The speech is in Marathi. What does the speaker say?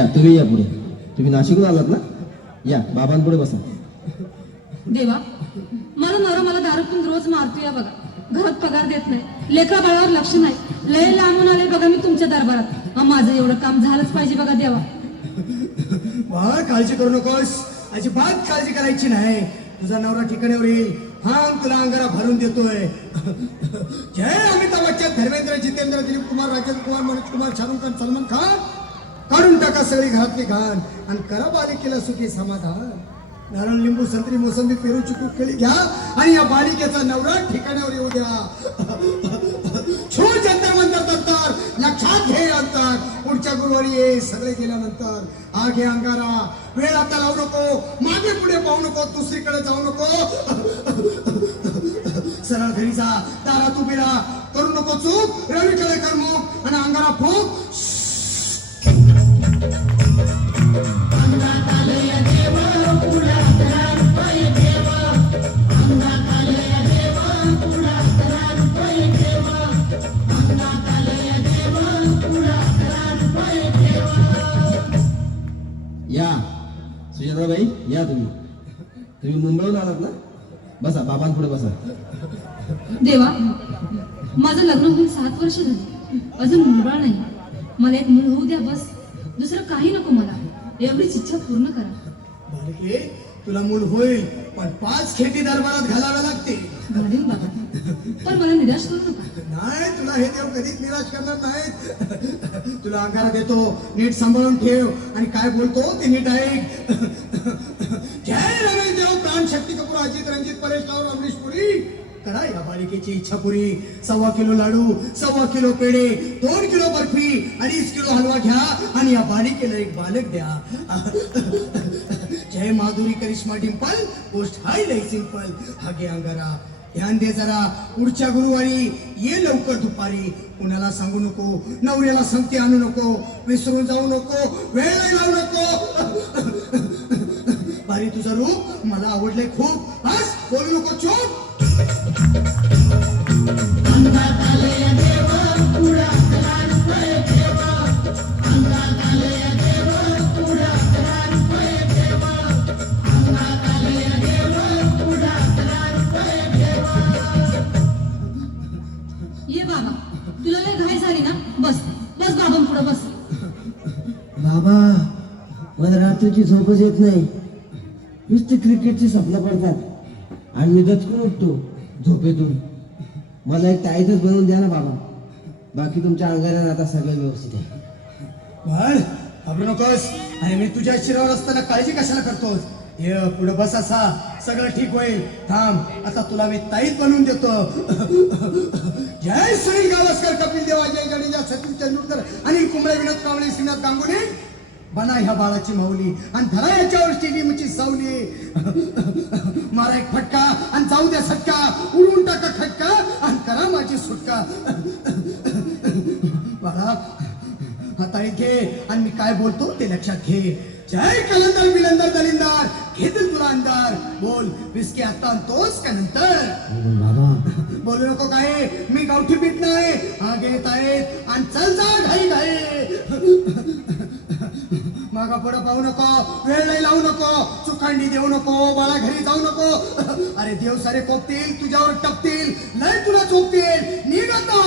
या तुम्ही या पुढे. तुम्ही नाशिकहून आलात ना? या बाबांपुढे बसा. देवा, माझा नवरा मला दारू पिऊन रोज मारतो या बघा. घरात पगार देत नाही, लेकरा बाळावर लक्ष नाही. लय लांबून आले बघा मी तुमच्या दरबारात. माझं एवढं काम झालंच पाहिजे बघा देवा. बाळ काळजी करू नकोस, अजिबात काळजी करायची नाही. तुझा नवरा ठिकाणावर येईल. थांब, तुला अंगारा भरून देतोय. जय अमिताभ बच्चन, धर्मेंद्र, जितेंद्र, दिलीप कुमार, राजेंद्र कुमार, मनोज कुमार, शाहरुख खान, सलमान खान. काढून टाका सगळी घरातली घाण आणि करा बालिकेला सुखी समाधान. नारळ, लिंबू, संत्री, मोसंबी, पेरू, चिकू, केळी घ्या आणि या बालिकेचा नवरा ठिकाणावर येऊ द्या. छो जंतर मंतर तंतर, लक्षात घे अंतर. पुढच्या गुरुवारी ये. सगळे गेल्यानंतर हा घे अंगारा. वेळ आता लावू नको, मागे पुढे पाहू नको, दुसरीकडे जाऊ नको. सरळ घरी जा, दारात उभी राहा. करू नको चूक, रवीकडे कर मुख आणि अंगारा फूक. या सुजाताबाई, या तुम्ही मुंबईहून आलात ना? बसा, बाबांपुढे बसा. देवा, माझं लग्न होऊन 7 वर्ष झाली, अजून मुलबाळ नाही. मला एक मूल होऊ द्या बस. दुसरं काही नको मला. एवढीच इच्छा पूर्ण करा. बालिके, तुला मूल होईल, पण 5 खेटी दरबारात घालाव्या लागते. घालीन बाबा, पण मला निराश करू नका. नाही, तुला हे देव कधीच निराश करणार नाहीत. तुला अंगारा देतो, नीट सांभाळून ठेव आणि काय बोलतो ते नीट ऐक. जय रमेश देव, प्राण, शक्ती कपूर, अजित, रंजित, परेश राव, अमरीश पुरी. करा या बालिकेची इच्छा पुरी. 1.25 किलो लाडू, 1.25 किलो पेढे, 2 किलो बर्फी, 2.5 किलो हलवा घ्या आणि या बालिकेला एक बालक द्या. जय माधुरी, करिश्मा, डिंपल, पोस्ट हाय लय सिंपल. हा घे अंगारा. ध्यान दे जरा. पुढच्या गुरुवारी ये लवकर दुपारी. कुणाला सांगू नको, नवऱ्याला संगती आणू नको, विसरून जाऊ नको, वेळ नाही लावू नको. भारी तुझं रूप मला आवडले खूप. बस बोलू नको, चूप. ये बाबा, तुला लय घाई झाली ना? बस बस बाबांपुढे बस. बाबा, मला रात्रीची झोपच येत नाही. नुसती क्रिकेटची स्वप्न पडतात आणि मी दचकून उठतो झोपेतून. मला एक ताईतच बनवून द्या ना बाबा. बाकी तुमच्या अंगाला आता सगळं व्यवस्थित आहे. बर, घाबरू नकोस. अरे मी तुझ्या शिरावर असताना काळजी कशाला करतोस? ये पुढे बस, असा सगळं ठीक होईल. थांब, आता तुला मी ताईत बनवून देतो. जय सुनील गावस्कर, कपिल देव, अजय जडेजा, सचिन तेंडुलकर, अनिल कुंबळे, विनोद कांबळे, श्रीनाथ गांगुली. बना ह्या बाळाची माऊली आणि धरा याच्यावर स्टेडियमची सावली. मारा एक फटका आणि जाऊ द्या सटका. उडवून टाका खटका आणि करा माझी सुटका. बाळा, हाताळी घे आणि मी काय बोलतो ते लक्षात घे. जय कलंदर, बिलंदर, दलिंदर, घेतील तुला अंधार. बोल, विस्की आता आणतोस का नंतर? बोलू नको काय, मी गावठी पीठ नाही. हा घेत आहेत आणि चल जा घाई घाई. मागा पुढं पाहू नको, वेळ नाही लावू नको, चुकांडी देऊ नको, बाळा घरी जाऊ नको. अरे देव सारे कोपतील, तुझ्यावर टपतील, लय तुला चोपतील. निघ आता.